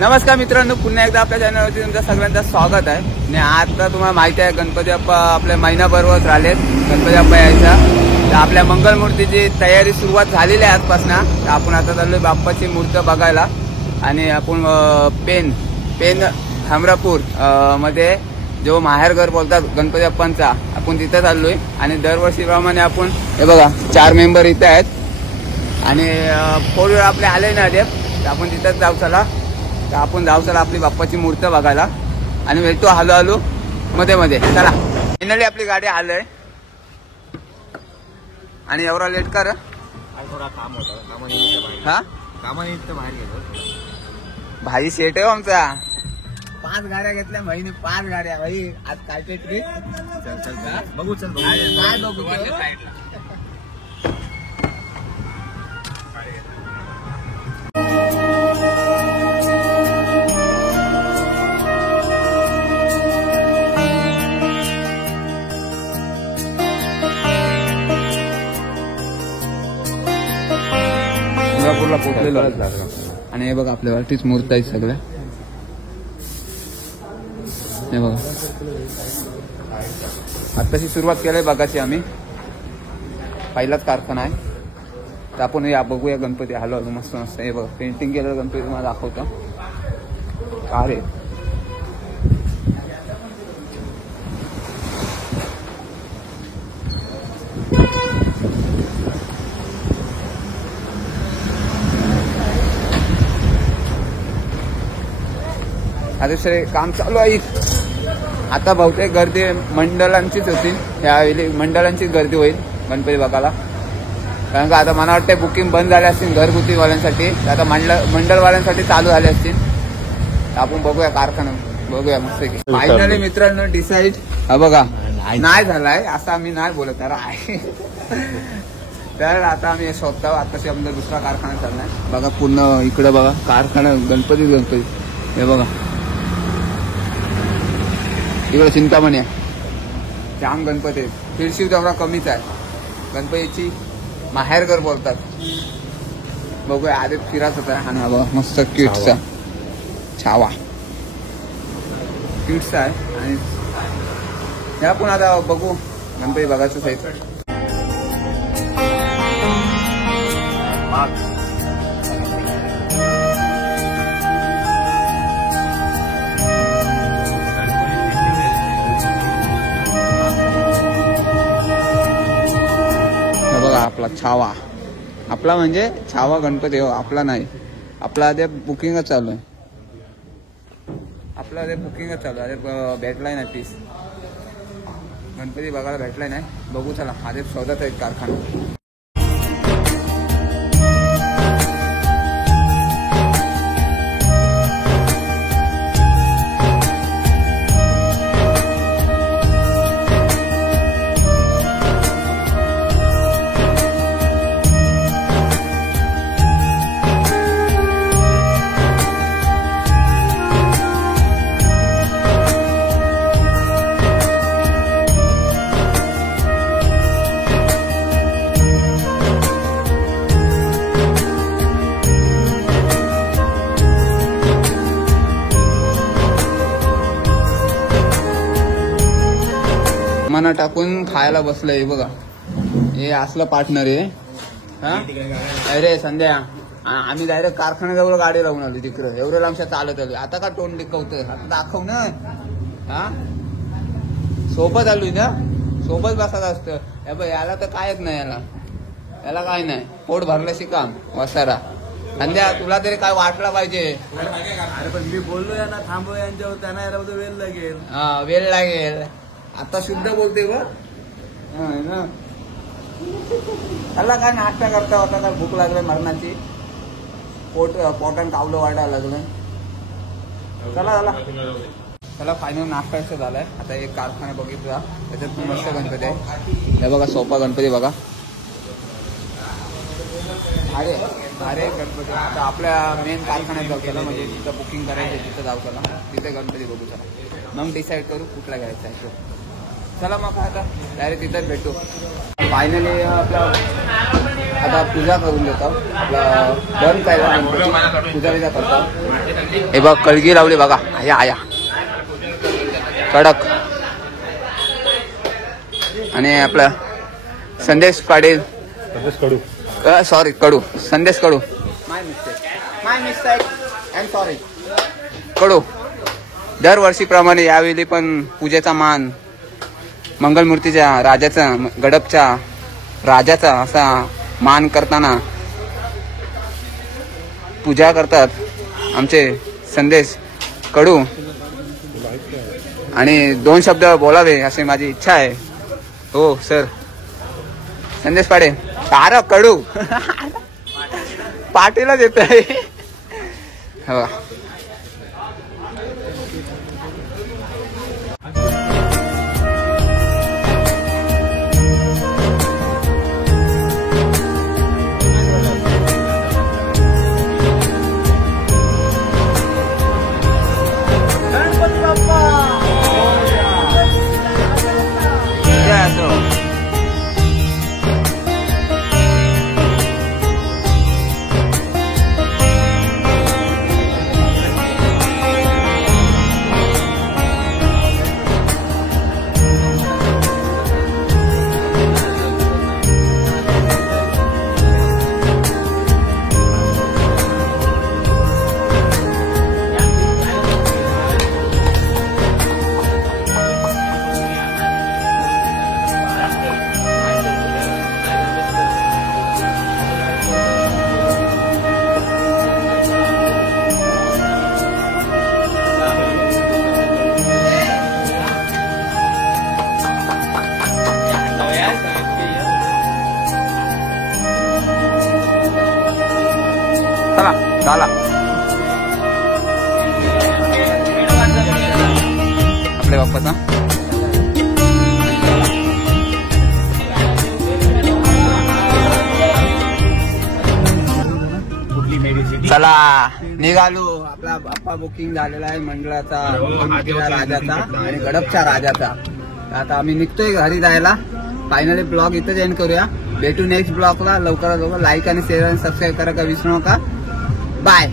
नमस्कार मित्रांनो, पुन्हा एकदा आपल्या चॅनलवरती तुमचं सगळ्यांचं स्वागत आहे. आणि आता तुम्हाला माहिती आहे गणपती बाप्पा आपल्या महिनाभरवर राहिलेत गणपती बाप्पा यायचा. तर आपल्या मंगलमूर्तीची तयारी सुरुवात झालेली आहे आजपासून. तर आपण आता चाललोय बाप्पाची मूर्ती बघायला. आणि आपण पेन हमरापूर मध्ये जो माहेरघर बोलतात गणपती बाप्पांचा, आपण तिथं चाललोय. आणि दरवर्षीप्रमाणे आपण हे बघा 4 मेंबर इथे आहेत. आणि 4 वेळा आपले आले ना ते, तर आपण तिथंच जाऊ चला. तर आपण जाऊ चला आपली बाप्पाची मूर्ती बघायला. आणि भेटतो हळूहळू मध्ये चला. फायनली आपली गाडी आलंय. आणि एवढा लेट कर, थोडा काम होता, कामानिमित्त बाहेर गेलो. भाई सेट आहे आमचा. 5 गाड्या घेतल्या महिने, 5 गाड्या भाई. आज काय ट्रिप चल बघू काय बघू. सोलापूरला पोहोचलेलो. आणि हे बघा आपल्यावरतीच मूर्ती आहेत सगळ्या. हे बघा आत्ताशी सुरुवात केली बघायची आम्ही. पहिलाच कारखाना आहे. तर आपण या बघूया गणपती. हॅलो मस्त मस्त. हे बघा पेंटिंग केलेलं गणपती तुम्हाला दाखवतो. अरे आता सगळे काम चालू आहे. आता बहुतेक गर्दी मंडळांचीच होती. यावेळी मंडळांचीच गर्दी होईल गणपती बघायला. कारण का आता मला वाटतं बुकिंग बंद झाले असतील घरगुतीवाल्यांसाठी. आता मंडळवाल्यांसाठी चालू झाले असतील. आपण बघूया कारखाना बघूया मस्त. फायनली मित्रांनो डिसाईड हा बघा नाही झालाय असं आम्ही नाही बोलत तर आहे. तर आता आम्ही शोधतो. आताशी आमचा दुसरा कारखाना चाललाय बघा. पूर्ण इकडे बघा कारखाना गणपती. हे बघा इकडे चिंतामणी आहे. जाम गणपती आहेत. फिरशिव तेवढा कमीच आहे. गणपतीची माहेरघर बोलतात. बघूया आधी फिराच होता. हा ना बघा मस्त किट्सचा छावा किट्स आहे. आणि ह्या पण आता बघू गणपती बघायचं आहे. बघा आपला छावा. आपला म्हणजे छावा गणपती हो, आपला नाही. आपला आधी बुकिंगच चालू आहे. आपला आधी बुकिंगच चालू आहे. भेटलाय नाही पीस गणपती बघायला भेटलाय नाही. बघू चला आधी शोधत आहेत कारखाना. मना टाकून खायला बसलंय बघा. हे असलं पार्टनर आहे. हा अरे संध्या आम्ही डायरेक्ट कारखान्याजवळ गाडी लावून आली तिकडे. एवढं लांबशा चालत आलो. आता का तोंड लिकवतोय. आता दाखव ना. हा सोबत आलोय ना, सोबत बसायचं असतं. याला तर कायच नाही. याला काय नाही. पोट भरल्याशी काम वसारा. संध्या तुला तरी काय वाटलं पाहिजे. अरे पण मी बोललो ना थांबव यांच्यावर, त्यांना याला वेळ लागेल. हा वेळ लागेल. आता शुद्ध बोलते ग ना. त्याला काय नाश्ता करता होता का. भूक लागली मरणाची. पोटान कावलं वाटायला लागलं. चला फायनल नाश्ता झालाय. आता एक कारखाना बघितला त्याच्यात मस्त गणपती आहे. हे बघा सोपा गणपती बघा. अरे गणपती. आता आपल्या मेन कारखान्यात जाऊ चला. म्हणजे तिथं बुकिंग करायचं तिथं जाऊ चला. तिथे गणपती बघू चला. मग डिसाईड करू कुठला घ्यायचा आहे. चला मग आता डायरेक्ट तिथंच भेटू. फायनली आपला आता पूजा करून देतो. आपला बंद पाहिजे पूजा बिजा करतो. हे बघ कळगी लावली बघा. आया आया कडक. आणि आपला संदेश पाटील सॉरी कडू संदेश कडू माय मिस्टेक आय एम सॉरी कडू. दरवर्षीप्रमाणे यावेळी पण पूजेचा मान मंगलमूर्तीच्या राजाचा गडपच्या राजाचा असा मान करताना पूजा करतात आमचे संदेश कडू. आणि 2 शब्द बोलावे अशी माझी इच्छा आहे. हो सर. संदेश पाटील तारा कडू पाटीलच येत आहे. हो चला आपल्या बाप्पाचा चला निघालो. आपला बाप्पा बुकिंग झालेला आहे मंडळाचा राजाचा आणि गडपच्या राजाचा. आता आम्ही निघतोय घरी जायला. फायनली ब्लॉग इथं एंड करूया. भेटू नेक्स्ट ब्लॉगला. लवकरात लवकर लाईक आणि शेअर आणि सबस्क्राईब करा का विसरू नका. बाय.